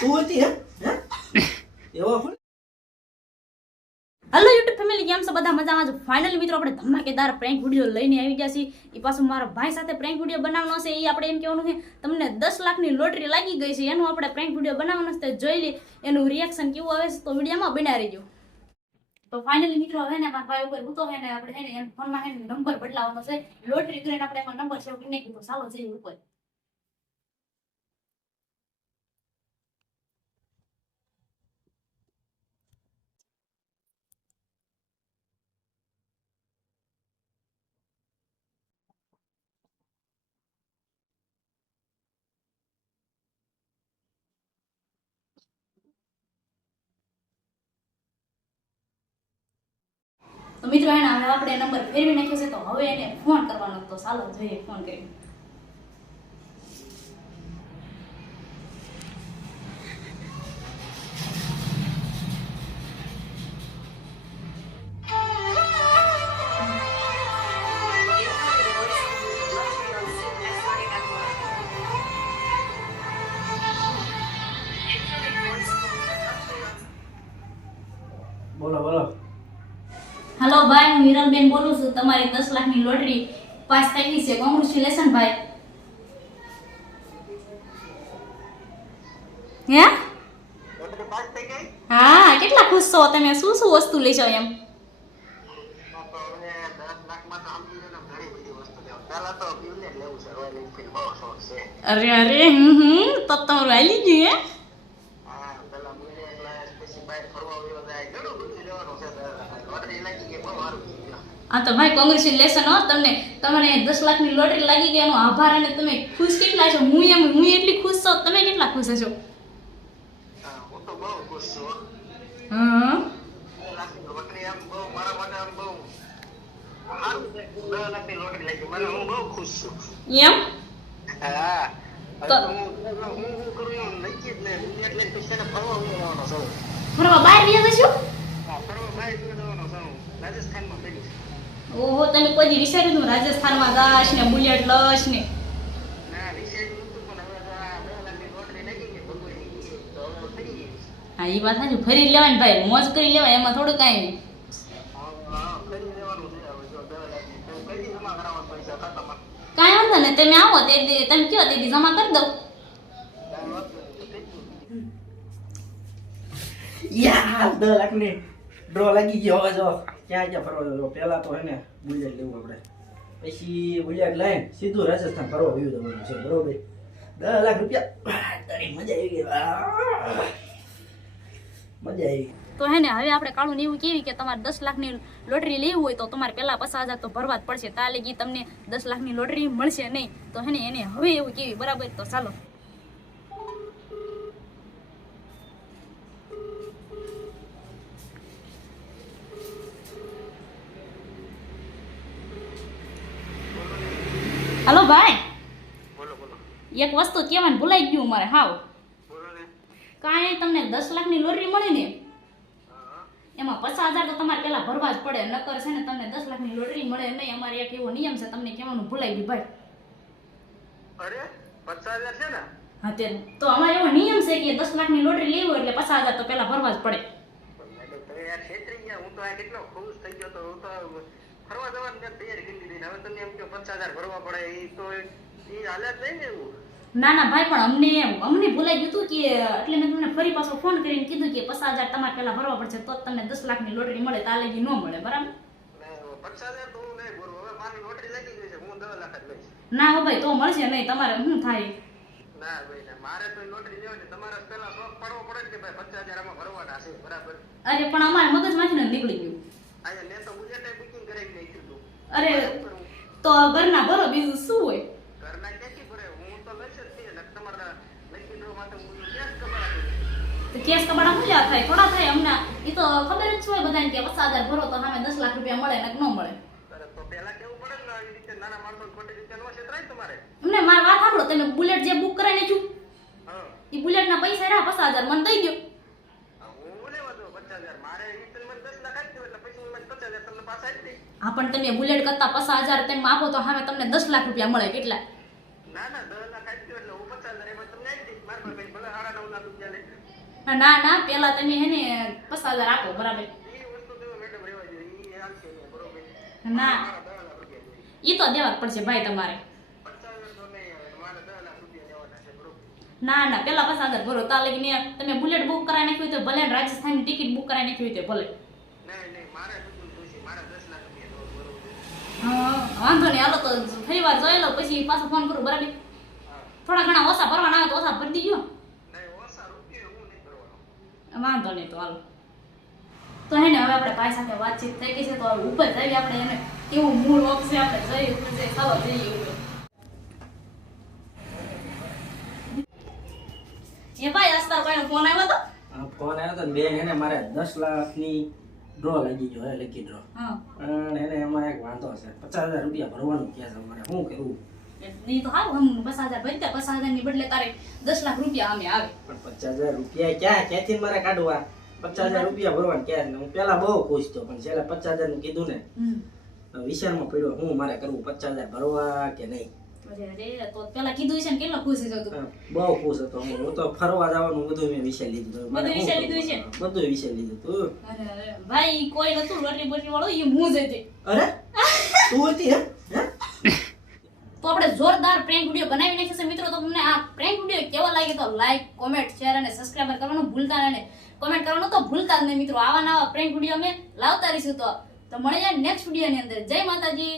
તું હતી હે એવો હેલો યુટ્યુબ ફેમિલી, કેમ છો બધા? મજામાં છો? ફાઇનલી મિત્રો આપણે ધમાકેદાર પ્રેન્ક વિડીયો લઈને આવી ગયા છીએ. એ પાછું મારા ભાઈ સાથે પ્રેન્ક વિડીયો બનાવવાનો છે. એ આપણે એમ કહેવાનું છે તમને 10 લાખની લોટરી લાગી ગઈ છે, એનું આપણે પ્રેન્ક વિડીયો બનાવવાનો છે. જોઈ લે એનું રિએક્શન કેવું આવે છે, તો વિડીયોમાં બના રહેજો. તો ફાઇનલી મિત્રો હે ને મારા ભાઈ ઉપર ઉતો હે ને આપણે હે ને એમ ફોનમાં હે ને નંબર બદલાવવાનો છે. લોટરી કરીને આપણે એમાં નંબર સેવ કરી નાખી. તો ચાલો જઈએ ઉપર. તો મિત્રો એને હવે આપણે નંબર ફેરવી નાખ્યો છે, તો હવે એને ફોન કરવાનો. તો ચાલો જોઈએ ફોન કરીને. બોલો બોલો. હેલો ભાઈ, હું હિરલબેન બોલું છું. તમારી 10 લાખની લોટરી પાસ થઈ ગઈ છે. કોંગ્રેચ્યુલેશન ભાઈ. હે? હા, કેટલા ખુશ છો તમે? શું શું વસ્તુ લેશો એમ? અરે અરે તો તમારું હાલી ગયું હે? હા તો ભાઈ કોંગ્રેચ્યુલેશન હો તમને. તમને 10 લાખની લોટરી લાગી ગઈ એનો આભાર. અને તમે ખુશ કેટલા છો? હું એટલી ખુશ છું. તમે કેટલા ખુશ છો? હા એમ તો ફરવા બહાર ગયા છો? ઓહો, તમે કોઈ દી વિચાર્યું હતું રાજસ્થાનમાં જાશ ને બુલેટ લશ ને? હા એ વાત સાચું, ફરી લેવાય ને ભાઈ, મોજ કરી લેવાય, એમાં થોડું કાંઈ નહીં. કાંઈ વાંધો ને, તમે આવો તે તમે કયો તે જમા કરી દઉં. યાર 10 લાખની ડ્રો લાગી ગયો. હવે જો ક્યાં ફરવા જવું? પહેલા તો હે ને બુલેટ લેવું આપણે, પછી બુલેટ લઈને સીધું રાજસ્થાન ફરવા વયું જવાનું છે. બરોબર, 10 લાખ રૂપિયા તારી મજા આવી ગઈ. મજા આવી. તો હે ને હવે આપણે કાળું ને એવું કેવી કે તમારે 10 લાખની લોટરી લેવી હોય તો તમારે પહેલા 50,000 તો ભરવા જ પડશે. તાલે ગઈ તમને 10 લાખની લોટરી મળશે નહીં. તો હે ને એને હવે એવું કેવી. બરાબર, તો ચાલો. હલો ભાઈ, બોલો બોલો. એક વસ્તુ કહેવાનું ભૂલાઈ ગયું મારે. હાવ બોલો ને. કાંઈ તમને 10 લાખની લોટરી મળી ને એમાં 50,000 તો તમારે પેલા ભરવા જ પડે. નકર છે ને તમને 10 લાખની લોટરી મળે નહીં. અમારે એક એવો નિયમ છે, તમને કહેવાનું ભૂલાઈ ગયું ભાઈ. અરે 50,000 છે ને? હા તે તો અમારે એવો નિયમ છે કે 10 લાખની લોટરી લેવી હોય એટલે 50,000 તો પેલા ભરવા જ પડે. મેડમ તમે યાર છેતરી ગયા. હું તો આ કેટલો ખુશ થઈ ગયો તો. હું તો ફરવા જવાની મેં તૈયારી કરી દીધી. હવે તમે એમ કે 50,000 ભરવા પડે, એ તો એ હાલત નહીં ને એવું. ના ના ભાઈ, પણ અમને ભૂલાઈ ગયું હતું કે એટલે મેં તમને ફરી પાછો ફોન કરીને કીધું કે 50,000 તમારે પેલા ભરવા પડશે તો જ તમને 10 લાખની લોટરી મળે. તાલે ન મળે. બરાબર? 50,000 તો હું નહીં ભરું. હવે મારી લોટરી લાગી ગઈ છે, હું 10 લાખ જ લઈશ. ના હો ભાઈ, તો મળશે નહીં. તમારે શું થાય? ના ભાઈ ના, મારે તો લોટરી લેવાની. તમારે પેલા શોખ પડવો પડે ને કે ભાઈ 50,000 આમાં ભરવાના છે. બરાબર? અરે પણ અમારે મગજમાંથી ન નીકળી ગયું. અહીંયા મેં તો બુલેટે બુકિંગ કરાવી નાખ્યું હતું. અરે તો ઘરના ભરો, બીજું શું હોય? ઘરના ક્યાંથી ભરે? હું તો લઈશ જ નહીં ને. તમારા લકી ડ્રો માટે હું કેસ કરાવી. તો કેસ કબાડા મૂલ્યા થાય, થોડા થાય. અમને એ તો ખબર જ હોય બધાને કે 50,000 ભરો તો સામે 10 લાખ રૂપિયા મળે ને ન મળે. તો પેલા કેવું પડે ને, આવી રીતે નાના માણસો ખોટી રીતે નો છેતરાય તમારે. અમને મારી વાત સાંભળો, તમે બુલેટ જે બુક કરાવી નાખ્યું હા, એ બુલેટના પૈસા રહ્યા 50,000 મને દઈ દો. હું લેવા દઉં 50,000. મારે ઈ તમે મને 10 લાખ આપી દો એટલે પછી હું મને 50,000 તમને પાછા આપી દઈશ. હા પણ તમે બુલેટ કરતા 50,000 તમે આપો તો સામે તમને 10 લાખ રૂપિયા મળે. કેટલા? ના ના, 10 લાખ આપી દો એટલે હું 50,000 એમાં તમને આપી દઈશ. મારે પર પછી ભલે 9.5 લાખ રૂપિયા લે ના ના પેલા તમે હે ને 50,000 આપો બરાબર એ વસ્તુ તો મેડમ રહેવા જોઈએ ઈ હાલશે નહીં બરોબર ના મારા 10 લાખ રૂપિયા જોઈએ ઈ તો દેવા જ પડશે ભાઈ તમારે 50,000 તો નહીં આવે મારે 10 લાખ રૂપિયા લેવાના છે બરોબર ના ના પેલા 50,000 ભરો તા લગીને તમે બુલેટ બુક કરાવી નાખ્યું હોય તો ભલે રાજસ્થાનની ટિકિટ બુક કરાવી નાખી હોય તો ભલે નહીં મારે બધું જોઈશે મારા 10 લાખ રૂપિયા તો બરોબર હા વાંધો નહીં હાલો તો ફરી વાર જોઈ લો પછી પાછો ફોન કરું બરાબર હા થોડા ઘણા ઓછા ભરવાના આવે તો ઓછા ભરી દીજો નહીં ઓછા રૂપિયા હું નહીં કરવાનો વાંધો નહીં તો હાલો તો હે ને હવે આપણે ભાઈ સાથે વાતચીત થઈ ગઈ છે તો હવે ઉપર જઈએ આપણે એને કેવું મૂળ ઓફ છે આપણે જઈએ ઉપર જઈએ ખાવા જઈએ ઉપર એ ભાઈ અસ્તાર ભાઈનો ફોન આવ્યો તો આ ફોન આવ્યો તો ને બેન એને મારે 10 લાખની ડ્રો લાગી ગયો હે લકી ડ્રો હા અને એને એમાં એક વાંધો છે 50,000 રૂપિયા ભરવાનું કહે છે મારે શું કરવું ઈ તો હારું હમ 50,000 ભરી દે 50,000 ની બદલે તારે 10 લાખ રૂપિયા અમે આવે પણ 50,000 રૂપિયા ક્યાંથી મારે કાઢવા 50,000 રૂપિયા ભરવાનું કહે છે ને હું પેલા બહુ ખુશ હતો પણ છેલ્લે 50,000 નું કીધું ને તો વિચારમાં પડ્યો હું મારે કરવું 50,000 ભરવા કે નહીં અરે તો પેલા કીધું છે ને કેટલો ખુશ હતો તું બહુ ખુશ હતો હું તો ફરવા જવાનું બધું મેં વિષય લીધું હતું. બધું વિષય લીધું છે? બધું વિષય લીધું તું અરે ભાઈ કોઈ નતું લોટરી બોટરી વાળો ઈ હું જ હતી અરે તું હતી હે હે? તો આપણે જોરદાર પ્રેન્ક વિડિયો બનાવી નાખ્યો છે મિત્રો તો તમને આ પ્રેન્ક વિડિયો કેવો લાગ્યો તો લાઈક કોમેન્ટ શેર અને સબસ્ક્રાઇબ કરવાનું ભૂલતા નહીં કોમેન્ટ કરવાનું તો ભૂલતા જ નહીં મિત્રો આવા નવા પ્રેન્ક વિડિયો અમે લાવતા રહીશું તો મળીએ નેક્સ્ટ વિડિયોની અંદર જય માતાજી